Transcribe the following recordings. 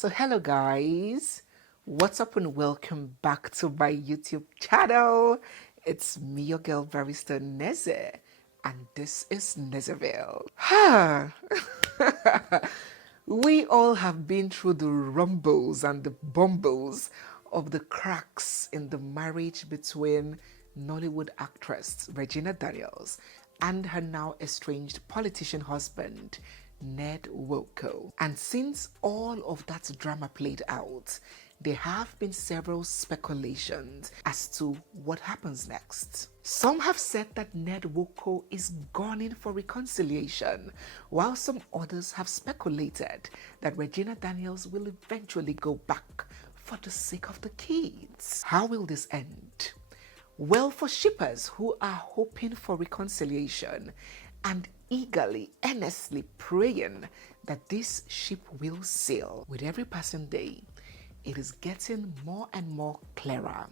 So hello guys, what's up and welcome back to my YouTube channel. It's me, your girl barrister Neze, and this is Nezeville. We all have been through the rumbles and the bumbles of the cracks in the marriage between Nollywood actress Regina Daniels and her now estranged politician husband, Ned Nwoko. And since all of that drama played out, there have been several speculations as to what happens next. Some have said that Ned Nwoko is gunning for reconciliation, while some others have speculated that Regina Daniels will eventually go back for the sake of the kids. How will this end? Well, for shippers who are hoping for reconciliation and eagerly, earnestly praying that this ship will sail, with every passing day, it is getting more and more clearer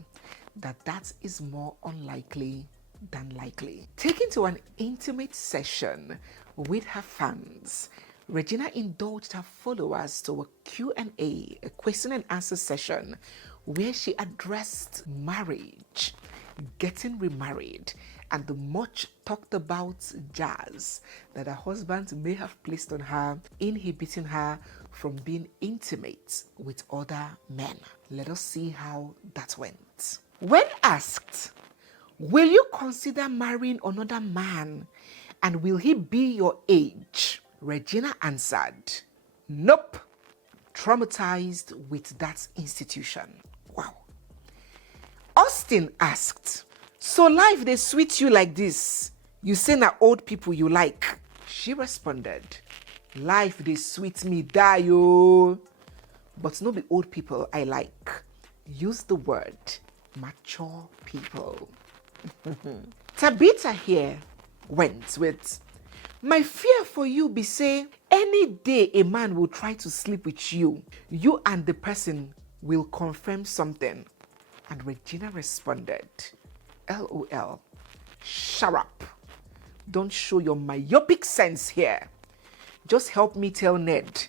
that that is more unlikely than likely. Taken to an intimate session with her fans, Regina indulged her followers to a Q&A, a question and answer session, where she addressed marriage, getting remarried, and the much talked about jazz that her husband may have placed on her, inhibiting her from being intimate with other men. Let us see how that went. When asked, will you consider marrying another man and will he be your age? Regina answered, nope, traumatized with that institution. Wow. Austin asked, so life they sweet you like this, you say na old people you like? She responded, life they sweet me die oh, but no be old people I like. Use the word mature people. Tabitha here went with, my fear for you be say any day a man will try to sleep with you, you and the person will confirm something. And Regina responded, LOL, shut up. Don't show your myopic sense here. Just help me tell Ned,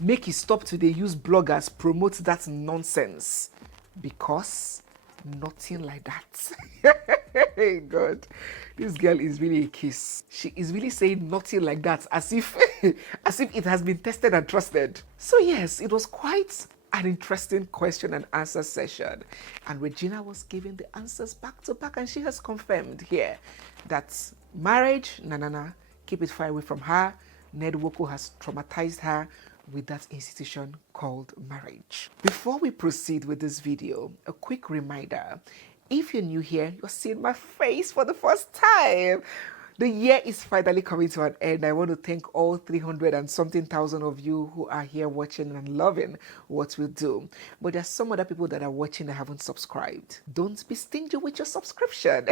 make he stop to dey use bloggers promote that nonsense. Because nothing like that. Hey God, this girl is really a kiss. She is really saying nothing like that as if as if it has been tested and trusted. So yes, it was quite an interesting question and answer session, and Regina was giving the answers back to back, and she has confirmed here that marriage, keep it far away from her. Ned Nwoko has traumatized her with that institution called marriage. Before we proceed with this video, a quick reminder, if you're new here, you're seeing my face for the first time. The year is finally coming to an end. I want to thank all 300 and something thousand of you who are here watching and loving what we do. But there's some other people that are watching that haven't subscribed. Don't be stingy with your subscription.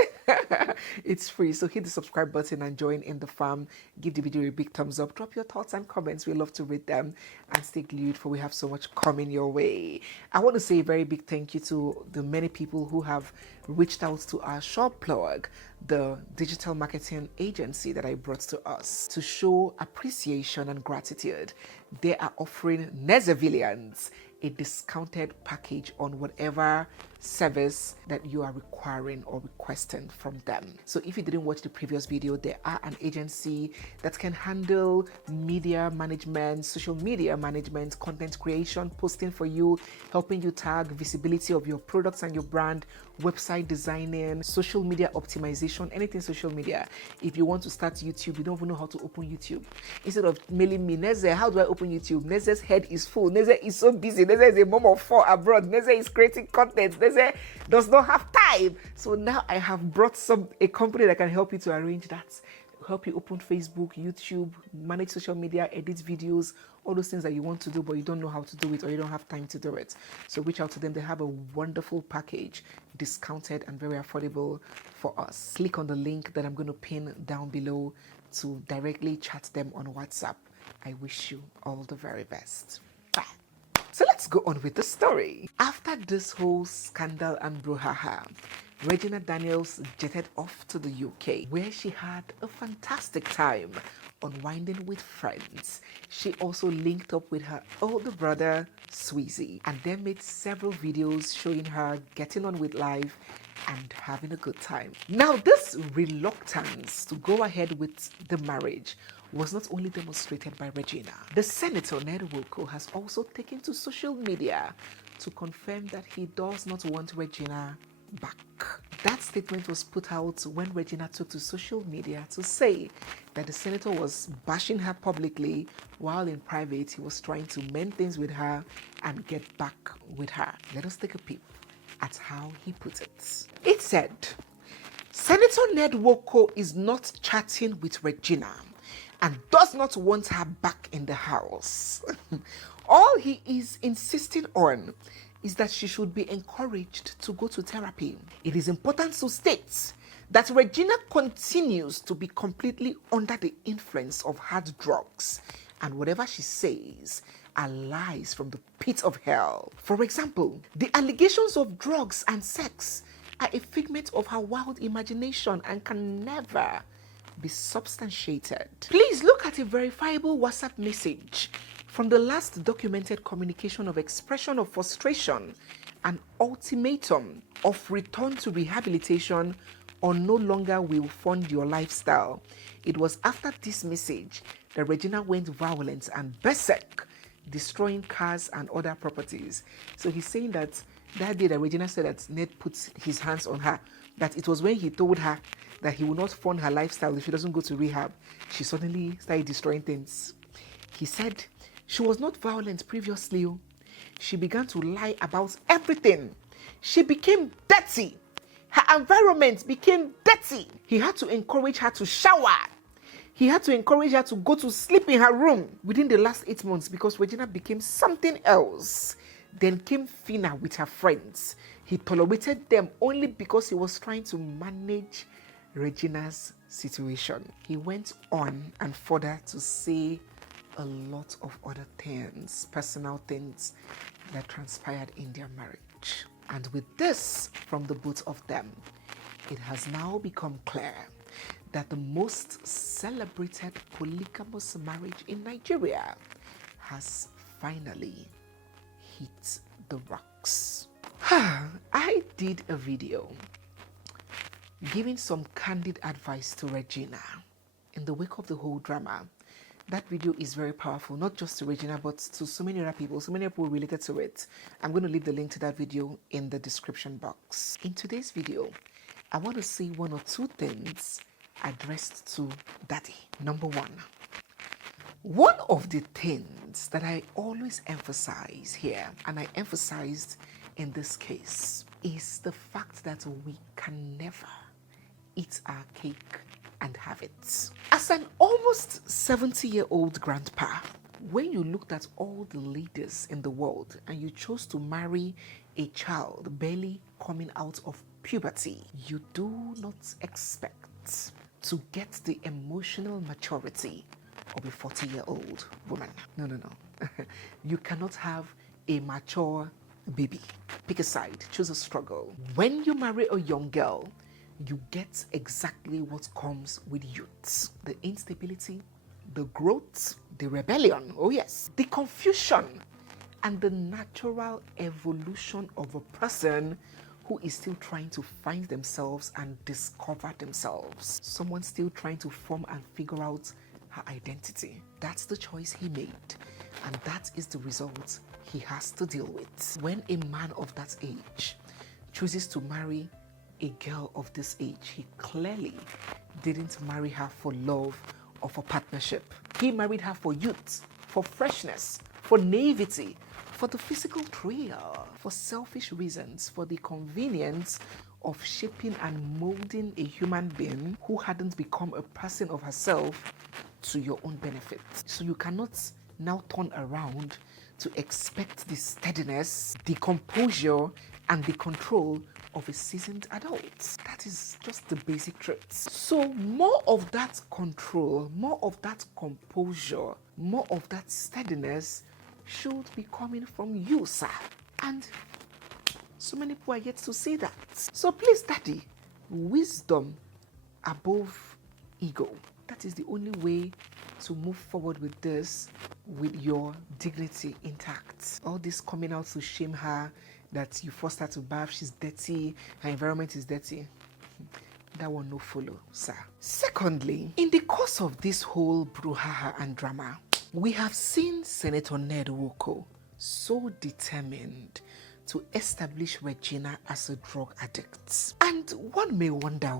It's free, so hit the subscribe button and join in the fam. Give the video a big thumbs up. Drop your thoughts and comments. We love to read them, and stay glued for we have so much coming your way. I want to say a very big thank you to the many people who have reached out to OurSurePlug, the digital marketing agency that I brought to us. To show appreciation and gratitude, they are offering Nezevillians a discounted package on whatever service that you are requiring or requesting from them. So if you didn't watch the previous video, they are an agency that can handle media management, social media management, content creation, posting for you, helping you tag visibility of your products and your brand, website designing, social media optimization, anything social media. If you want to start YouTube, you don't even know how to open YouTube. Instead of mailing me, Neze, how do I open YouTube? Neze's head is full. Neze is so busy. Neze is a mom of 4 abroad. Neze is creating content. Neze does not have time. So now I have brought a company that can help you to arrange that. Help you open Facebook, YouTube, manage social media, edit videos, all those things that you want to do but you don't know how to do it or you don't have time to do it. So reach out to them. They have a wonderful package, discounted and very affordable for us. Click on the link that I'm going to pin down below to directly chat them on WhatsApp. I wish you all the very best. Bye. So let's go on with the story. After this whole scandal and brouhaha, Regina Daniels jetted off to the UK, where she had a fantastic time unwinding with friends. She also linked up with her older brother, Sweezy, and then made several videos showing her getting on with life and having a good time. Now, this reluctance to go ahead with the marriage was not only demonstrated by Regina. The Senator Ned Nwoko has also taken to social media to confirm that he does not want Regina back. That statement was put out when Regina took to social media to say that the senator was bashing her publicly while in private he was trying to mend things with her and get back with her. Let us take a peep at how he put it. It said, Senator Ned Nwoko is not chatting with Regina and does not want her back in the house. All he is insisting on is that she should be encouraged to go to therapy. It is important to state that Regina continues to be completely under the influence of hard drugs, and whatever she says are lies from the pit of hell. For example, the allegations of drugs and sex are a figment of her wild imagination and can never be substantiated. Please look at a verifiable WhatsApp message from the last documented communication of expression of frustration and ultimatum of return to rehabilitation or no longer will fund your lifestyle. It was after this message that Regina went violent and berserk, destroying cars and other properties. So he's saying that day that Regina said that Ned put his hands on her, that it was when he told her that he will not fund her lifestyle if she doesn't go to rehab, she suddenly started destroying things. He said she was not violent previously. She began to lie about everything. She became dirty. Her environment became dirty. He had to encourage her to shower. He had to encourage her to go to sleep in her room within the last 8 months because Regina became something else. Then came Fina with her friends. He tolerated them only because he was trying to manage Regina's situation. He went on and further to say a lot of other things, personal things that transpired in their marriage. And with this from the both of them, it has now become clear that the most celebrated polygamous marriage in Nigeria has finally hit the rocks. I did a video giving some candid advice to Regina in the wake of the whole drama. That video is very powerful, not just to Regina, but to so many other people. So many people related to it. I'm going to leave the link to that video in the description box. In today's video, I want to say one or two things addressed to Daddy. Number one of the things that I always emphasize here, and I emphasized in this case, is the fact that we can never eat our cake and have it. As an almost 70-year-old grandpa, when you looked at all the leaders in the world and you chose to marry a child barely coming out of puberty, you do not expect to get the emotional maturity of a 40-year-old woman. No. You cannot have a mature baby. Pick a side, choose a struggle. When you marry a young girl, you get exactly what comes with youth. The instability, the growth, the rebellion, oh yes, the confusion, and the natural evolution of a person who is still trying to find themselves and discover themselves. Someone still trying to form and figure out her identity. That's the choice he made, and that is the result he has to deal with. When a man of that age chooses to marry a girl of this age, he clearly didn't marry her for love or for partnership. He married her for youth, for freshness, for naivety, for the physical thrill, for selfish reasons, for the convenience of shaping and molding a human being who hadn't become a person of herself to your own benefit. So you cannot now turn around to expect the steadiness, the composure, and the control of a seasoned adult. That is just the basic truth. So more of that control, more of that composure, more of that steadiness should be coming from you, sir. And so many people are yet to see that. So please, Daddy, wisdom above ego. That is the only way to move forward with this with your dignity intact. All this coming out to shame her, that you forced her to bath, she's dirty, her environment is dirty. That one no follow, sir. Secondly, in the course of this whole brouhaha and drama, we have seen Senator Ned Nwoko so determined to establish Regina as a drug addict. And one may wonder,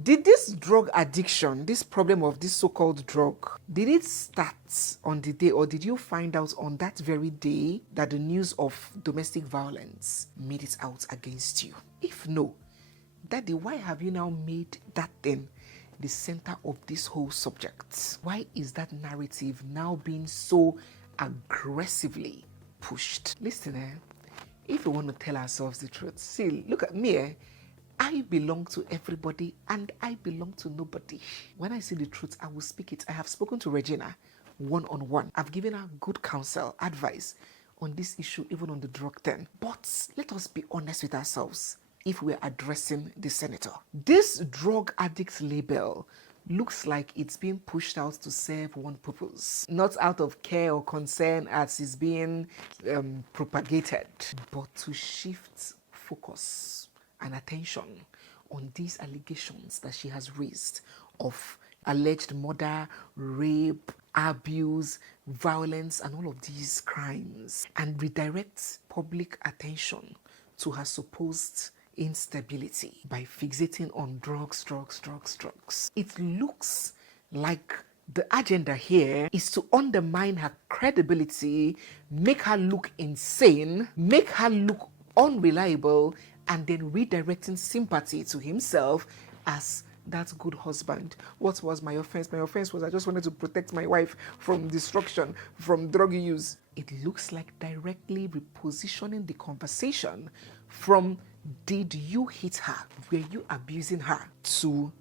did this drug addiction, this problem of this so-called drug, did it start on the day, or did you find out on that very day that the news of domestic violence made it out against you? If no, Daddy, why have you now made that thing the center of this whole subject? Why is that narrative now being so aggressively pushed? Listen, if we want to tell ourselves the truth, see, look at me, I belong to everybody and I belong to nobody. When I see the truth, I will speak it. I have spoken to Regina one-on-one. I've given her good counsel, advice on this issue, even on the drug thing. But let us be honest with ourselves if we're addressing the senator. This drug addict label looks like it's being pushed out to serve one purpose, not out of care or concern as it's being propagated, but to shift focus and attention on these allegations that she has raised of alleged murder, rape, abuse, violence, and all of these crimes, and redirect public attention to her supposed instability by fixating on drugs. It looks like the agenda here is to undermine her credibility, make her look insane, make her look unreliable, and then redirecting sympathy to himself as that good husband. What was my offense? My offense was I just wanted to protect my wife from destruction, from drug use. It looks like directly repositioning the conversation from did you hit her? Were you abusing her? To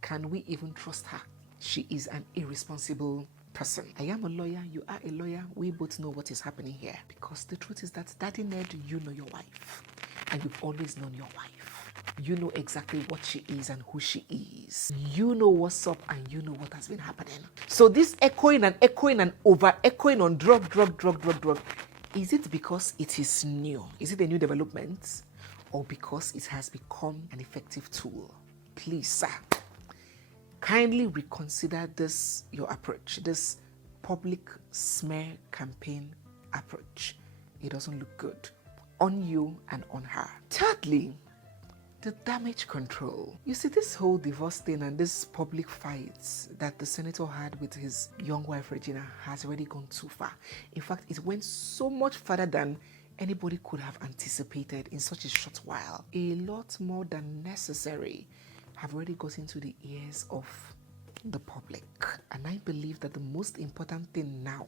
can we even trust her? She is an irresponsible person. I am a lawyer, you are a lawyer. We both know what is happening here. Because the truth is that Daddy Ned, you know your wife. And you've always known your wife. You know exactly what she is and who she is. You know what's up and you know what has been happening. So this echoing and over-echoing on drug, is it because it is new? Is it a new development? Or because it has become an effective tool? Please, sir, kindly reconsider this, your approach, this public smear campaign approach. It doesn't look good on you and on her. Thirdly, the damage control. You see, this whole divorce thing and this public fights that the senator had with his young wife Regina has already gone too far. In fact, it went so much further than anybody could have anticipated in such a short while. A lot more than necessary have already got into the ears of the public. And I believe that the most important thing now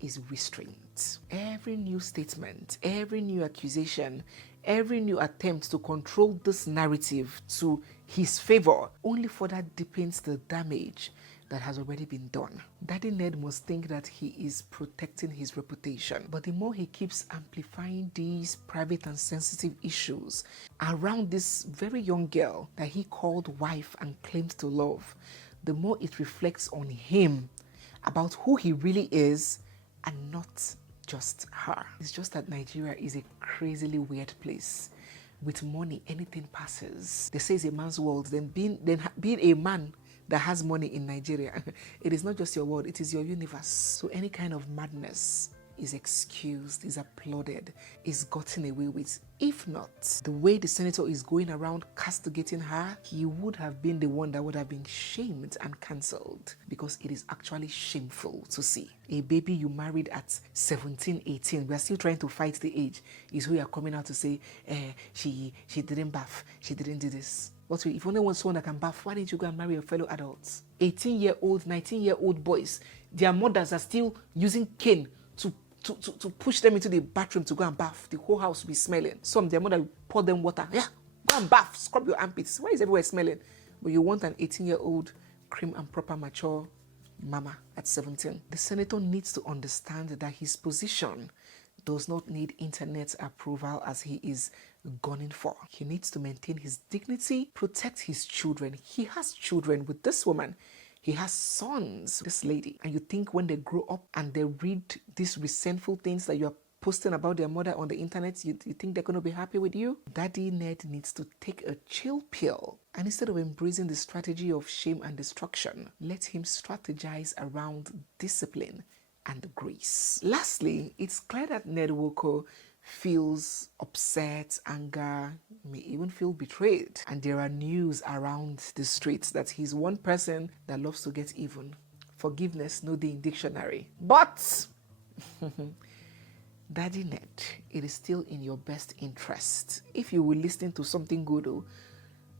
is restraint. Every new statement, every new accusation, every new attempt to control this narrative to his favor only further deepens the damage that has already been done. Daddy Ned must think that he is protecting his reputation, but the more he keeps amplifying these private and sensitive issues around this very young girl that he called wife and claimed to love, the more it reflects on him about who he really is and not just her. It's just that Nigeria is a crazily weird place. With money, anything passes. They say it's a man's world. Then being a man that has money in Nigeria, it is not just your world, it is your universe. So any kind of madness is excused, is applauded, is gotten away with. If not, the way the senator is going around castigating her, he would have been the one that would have been shamed and cancelled, because it is actually shameful to see. A baby you married at 17, 18, we are still trying to fight the age, is who you are coming out to say, she didn't bath, she didn't do this. But if you only want someone that can bath, why didn't you go and marry your fellow adults? 18-year-old, 19-year-old boys, their mothers are still using cane to push them into the bathroom to go and bath. The whole house will be smelling. Some, their mother will pour them water. Yeah, go and bath, scrub your armpits. Why is everywhere smelling? But you want an 18-year-old, prim and proper, mature mama at 17. The senator needs to understand that his position does not need internet approval as he is gunning for. He needs to maintain his dignity, protect his children. He has children with this woman. He has sons, this lady. And you think when they grow up and they read these resentful things that you are posting about their mother on the internet, you think they're going to be happy with you? Daddy Ned needs to take a chill pill. And instead of embracing the strategy of shame and destruction, let him strategize around discipline and grace. Lastly, it's clear that Ned Nwoko feels upset, anger, may even feel betrayed. And there are news around the streets that he's one person that loves to get even. Forgiveness, no day in dictionary. But Daddy Ned, it is still in your best interest, if you will listen to something good,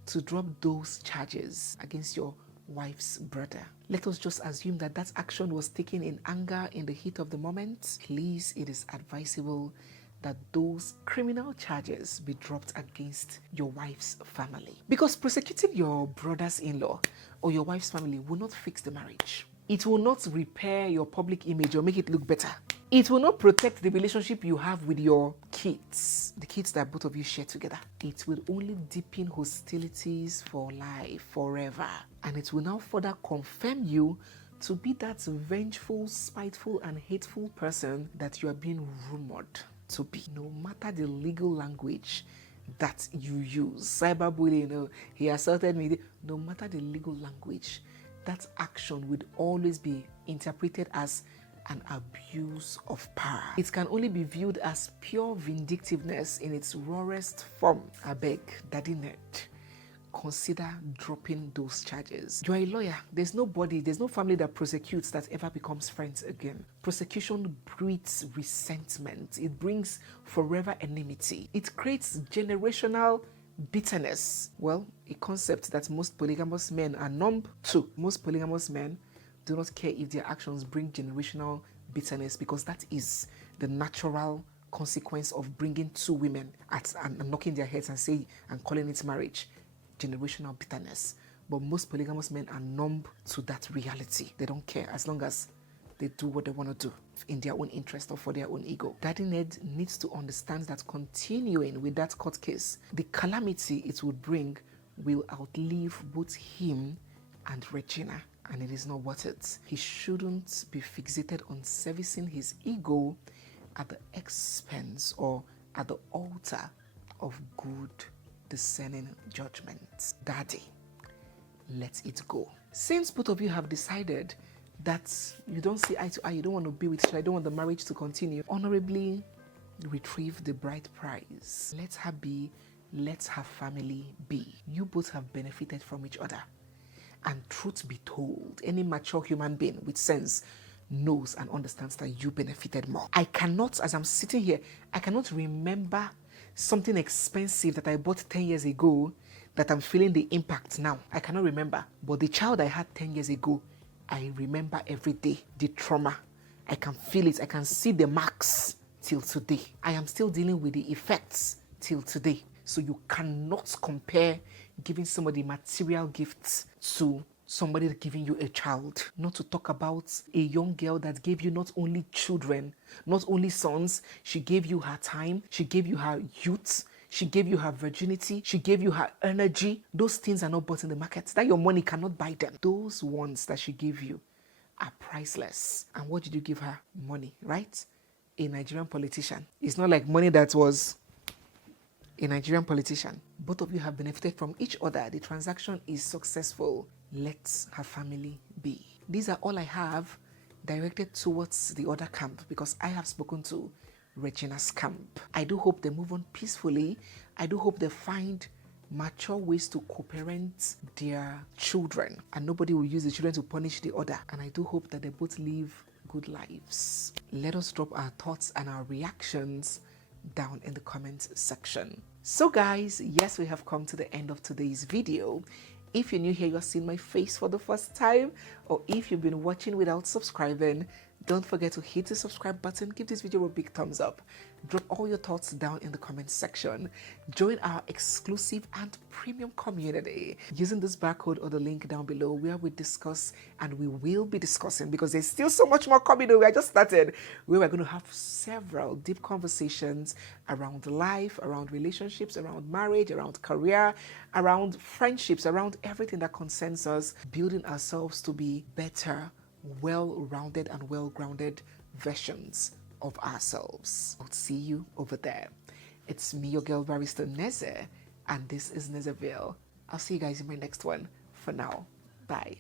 to drop those charges against your wife's brother. Let us just assume that that action was taken in anger in the heat of the moment. Please, it is advisable that those criminal charges be dropped against your wife's family. Because prosecuting your brother's-in-law or your wife's family will not fix the marriage. It will not repair your public image or make it look better. It will not protect the relationship you have with your kids, the kids that both of you share together. It will only deepen hostilities for life, forever. And it will now further confirm you to be that vengeful, spiteful, and hateful person that you are being rumored to be. No matter the legal language that you use, cyberbullying, he assaulted me, no matter the legal language, that action would always be interpreted as an abuse of power. It can only be viewed as pure vindictiveness in its rawest form. I beg, Daddy Ned, consider dropping those charges. You're a lawyer. There's no family that prosecutes that ever becomes friends again. Prosecution breeds resentment. It brings forever enmity. It creates generational bitterness. Well, a concept that most polygamous men are numb to. Most polygamous men do not care if their actions bring generational bitterness, because that is the natural consequence of bringing two women and knocking their heads and calling it marriage. Generational bitterness. But most polygamous men are numb to that reality. They don't care as long as they do what they want to do in their own interest or for their own ego. Daddy Ned needs to understand that continuing with that court case, the calamity it would bring will outlive both him and Regina, and it is not worth it. He shouldn't be fixated on servicing his ego at the expense or at the altar of good, discerning judgment. Daddy, let it go. Since both of you have decided that you don't see eye to eye, you don't want to be with each other, you don't want the marriage to continue, honorably retrieve the bride prize. Let her be, let her family be. You both have benefited from each other. And truth be told, any mature human being with sense knows and understands that you benefited more. I cannot, as I'm sitting here, I cannot remember something expensive that I bought 10 years ago that I'm feeling the impact now. I cannot remember. But the child I had 10 years ago, I remember every day the trauma. I can feel it. I can see the marks till today. I am still dealing with the effects till today. So you cannot compare giving somebody material gifts to somebody giving you a child. Not to talk about a young girl that gave you not only children, not only sons, she gave you her time, she gave you her youth, she gave you her virginity, she gave you her energy. Those things are not bought in the market. That your money cannot buy them. Those ones that she gave you are priceless. And what did you give her? Money, right? A Nigerian politician. It's not like money that was a Nigerian politician. Both of you have benefited from each other. The transaction is successful. Let her family be. These are all I have directed towards the other camp, because I have spoken to Regina's camp. I do hope they move on peacefully. I do hope they find mature ways to co-parent their children, and nobody will use the children to punish the other. And I do hope that they both live good lives. Let us drop our thoughts and our reactions down in the comment section. So guys, yes, we have come to the end of today's video. If you're new here, you're seeing my face for the first time, or if you've been watching without subscribing, Don't forget to hit the subscribe button, give this video a big thumbs up, drop all your thoughts down in the comment section, join our exclusive and premium community using this barcode or the link down below, where we discuss and we will be discussing, because there's still so much more coming though. I just started, where we're going to have several deep conversations around life, around relationships, around marriage, around career, around friendships, around everything that concerns us, building ourselves to be better, well-rounded and well-grounded versions of ourselves. I'll see you over there. It's me, your girl barrister Neze, and this is Nezeville. I'll see you guys in my next one. For now, bye.